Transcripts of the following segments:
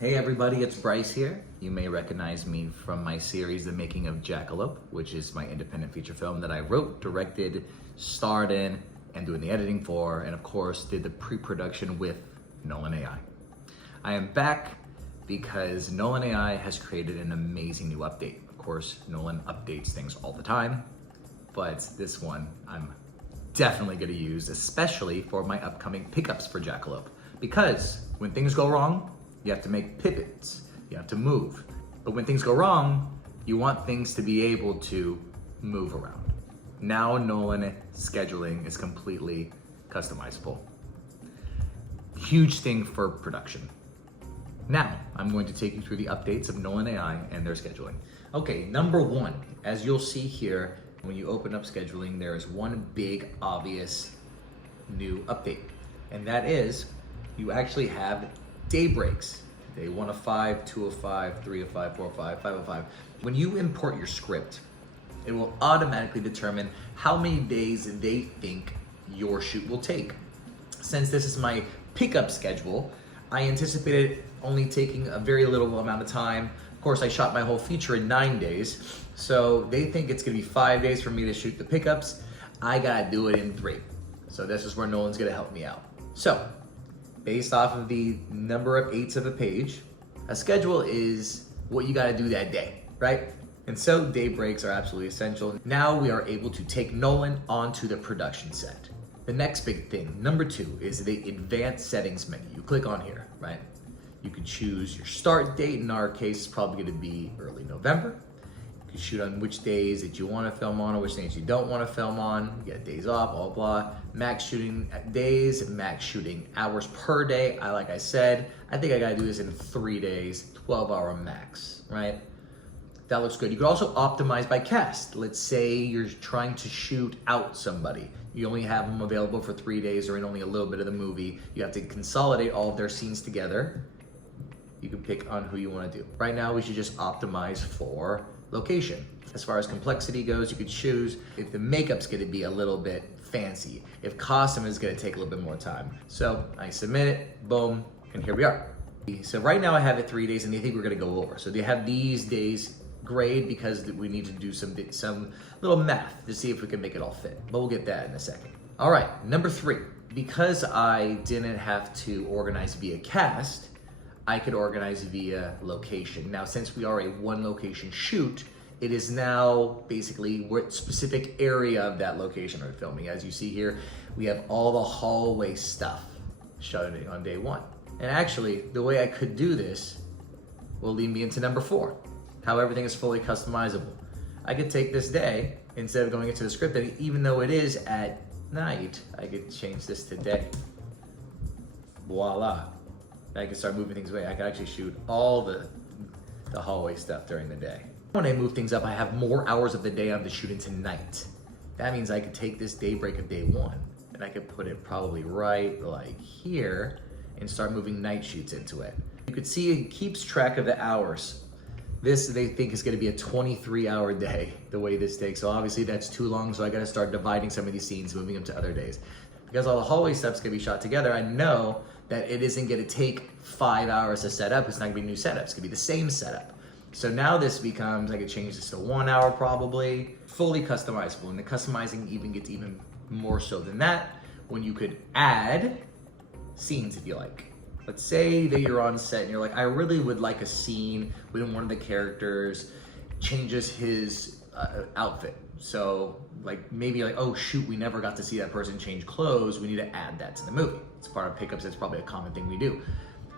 Hey everybody, it's Bryce here. You may recognize me from my series, The Making of Jackalope, which is my independent feature film that I wrote, directed, starred in, and doing the editing for, and of course did the pre-production with Nolan AI. I am back because Nolan AI has created an amazing new update. Of course, Nolan updates things all the time, but this one I'm definitely gonna use, especially for my upcoming pickups for Jackalope. Because when things go wrong, you have to make pivots, you have to move. But when things go wrong, you want things to be able to move around. Now Nolan scheduling is completely customizable. Huge thing for production. Now, I'm going to take you through the updates of Nolan AI and their scheduling. Okay, number one, as you'll see here, when you open up scheduling, there is one big, obvious new update. And that is, you actually have day breaks. Day 1 of 5, 2 of 5, 3 of 5, 4 of 5, 5 of 5. When you import your script, it will automatically determine how many days they think your shoot will take. Since this is my pickup schedule, I anticipated only taking a very little amount of time. Of course, I shot my whole feature in 9 days, so they think it's gonna be 5 days for me to shoot the pickups. I gotta do it in 3. So this is where Nolan's gonna help me out. So, based off of the number of 8s of a page, a schedule is what you gotta do that day, right? And so day breaks are absolutely essential. Now we are able to take Nolan onto the production set. The next big thing, number 2, is the advanced settings menu. You click on here, right? You can choose your start date. In our case, it's probably gonna be early November. You can shoot on which days that you wanna film on or which days you don't wanna film on. You get days off, blah, blah. Max shooting days, max shooting hours per day. Like I said, I think I gotta do this in 3 days, 12-hour max, right? That looks good. You could also optimize by cast. Let's say you're trying to shoot out somebody. You only have them available for 3 days or in only a little bit of the movie. You have to consolidate all of their scenes together. You can pick on who you wanna do. Right now, we should just optimize for location. As far as complexity goes, you could choose if the makeup's gonna be a little bit fancy, if costume is gonna take a little bit more time. So I submit it, boom, and here we are. So right now I have it 3 days and they think we're gonna go over. So they have these days grade because we need to do some little math to see if we can make it all fit. But we'll get that in a second. All right, number 3, because I didn't have to organize via cast, I could organize via location. Now, since we are a 1 location shoot, it is now basically what specific area of that location are filming. As you see here, we have all the hallway stuff shot on day 1. And actually, the way I could do this will lead me into number 4, how everything is fully customizable. I could take this day, instead of going into the script, and even though it is at night, I could change this to day. Voila. I can start moving things away. I can actually shoot all the hallway stuff during the day. When I move things up, I have more hours of the day I have to shoot into night. That means I could take this day break of day 1 and I could put it probably right like here and start moving night shoots into it. You could see it keeps track of the hours. This they think is gonna be a 23-hour day, the way this takes. So obviously that's too long, so I gotta start dividing some of these scenes, moving them to other days. Because all the hallway stuff's gonna be shot together, I know that it isn't gonna take 5 hours to set up. It's not gonna be new setups. It's gonna be the same setup. So now this becomes, I could change this to 1 hour probably, fully customizable. And the customizing even gets even more so than that when you could add scenes if you like. Let's say that you're on set and you're like, I really would like a scene when one of the characters changes his outfit. So like maybe like, oh shoot, we never got to see that person change clothes. We need to add that to the movie. It's part of pickups. It's probably a common thing we do.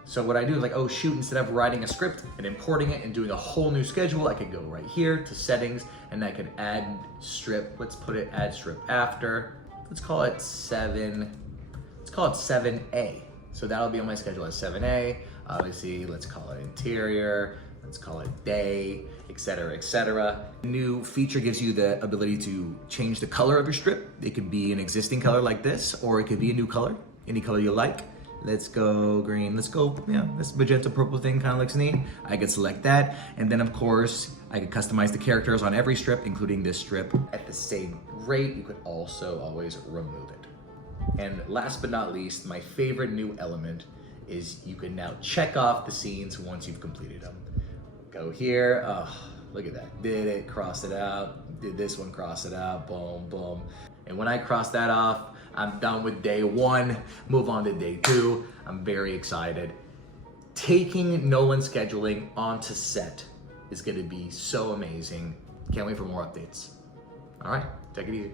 So what I do is like, oh shoot, instead of writing a script and importing it and doing a whole new schedule, I could go right here to settings and I could add strip. Let's put it add strip after. Let's call it 7. Let's call it 7A. So that'll be on my schedule as 7A. Obviously, let's call it interior. Let's call it day, etc., etc. The new feature gives you the ability to change the color of your strip. It could be an existing color like this, or it could be a new color, any color you like. Let's go green, let's go, yeah, this magenta purple thing kind of looks neat. I could select that. And then of course, I could customize the characters on every strip, including this strip. At the same rate, you could also always remove it. And last but not least, my favorite new element is you can now check off the scenes once you've completed them. Go here, oh, look at that. Did it, crossed it out, did this one, cross it out, boom, boom. And when I cross that off, I'm done with day one, move on to day two. I'm very excited. Taking Nolan scheduling onto set is gonna be so amazing. Can't wait for more updates. All right, take it easy.